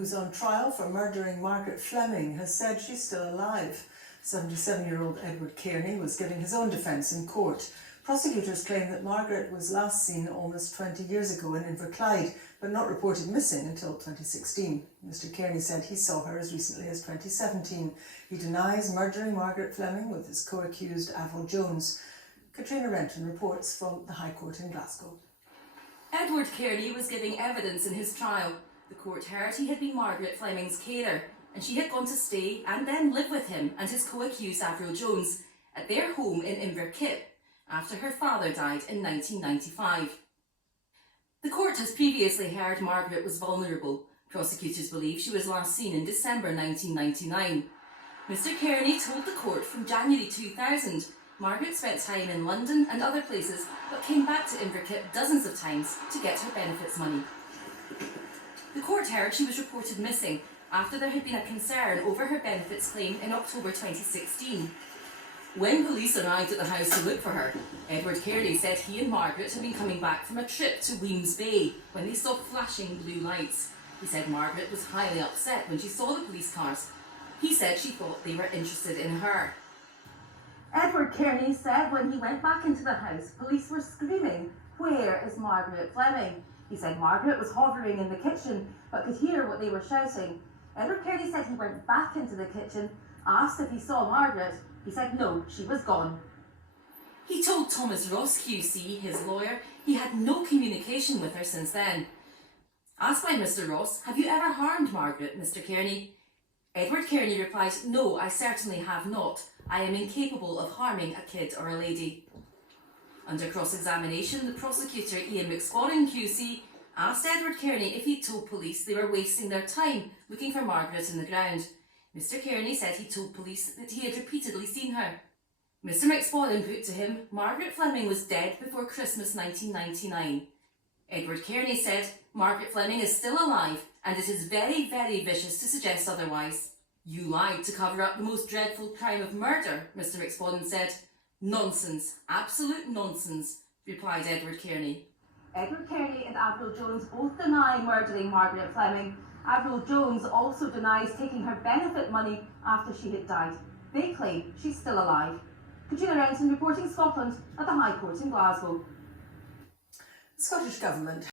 who's on trial for murdering Margaret Fleming, has said she's still alive. 77-year-old Edward Cairney was giving his own defence in court. Prosecutors claim that Margaret was last seen almost 20 years ago in Inverclyde, but not reported missing until 2016. Mr Cairney said he saw her as recently as 2017. He denies murdering Margaret Fleming with his co-accused Avril Jones. Katrina Renton reports from the High Court in Glasgow. Edward Cairney was giving evidence in his trial. The court heard he had been Margaret Fleming's carer, and she had gone to stay and then live with him and his co-accused Avril Jones at their home in Inverkip after her father died in 1995. The court has previously heard Margaret was vulnerable. Prosecutors believe she was last seen in December 1999. Mr Cairney told the court from January 2000 Margaret spent time in London and other places, but came back to Inverkip dozens of times to get her benefits money. The court heard she was reported missing after there had been a concern over her benefits claim in October 2016. When police arrived at the house to look for her, Edward Cairney said he and Margaret had been coming back from a trip to Weems Bay when they saw flashing blue lights. He said Margaret was highly upset when she saw the police cars. He said she thought they were interested in her. Edward Cairney said when he went back into the house, police were screaming, "Where is Margaret Fleming?" He said Margaret was hovering in the kitchen, but could hear what they were shouting. Edward Cairney said he went back into the kitchen, asked if he saw Margaret. He said no, she was gone. He told Thomas Ross QC, his lawyer, he had no communication with her since then. Asked by Mr Ross, "Have you ever harmed Margaret, Mr Cairney?" Edward Cairney replied, "No, I certainly have not. I am incapable of harming a kid or a lady." Under cross-examination, the prosecutor Ian McSquadden QC asked Edward Cairney if he'd told police they were wasting their time looking for Margaret in the ground. Mr Cairney said he told police that he had repeatedly seen her. Mr McSquadden put to him, Margaret Fleming was dead before Christmas 1999. Edward Cairney said, Margaret Fleming is still alive and it is very, very vicious to suggest otherwise. You lied to cover up the most dreadful crime of murder, Mr McSquadden said. Nonsense, absolute nonsense, replied Edward Cairney. Edward Cairney and Avril Jones both deny murdering Margaret Fleming. Avril Jones also denies taking her benefit money after she had died. They claim she's still alive. Katrina Renton reporting Scotland at the High Court in Glasgow. The Scottish Government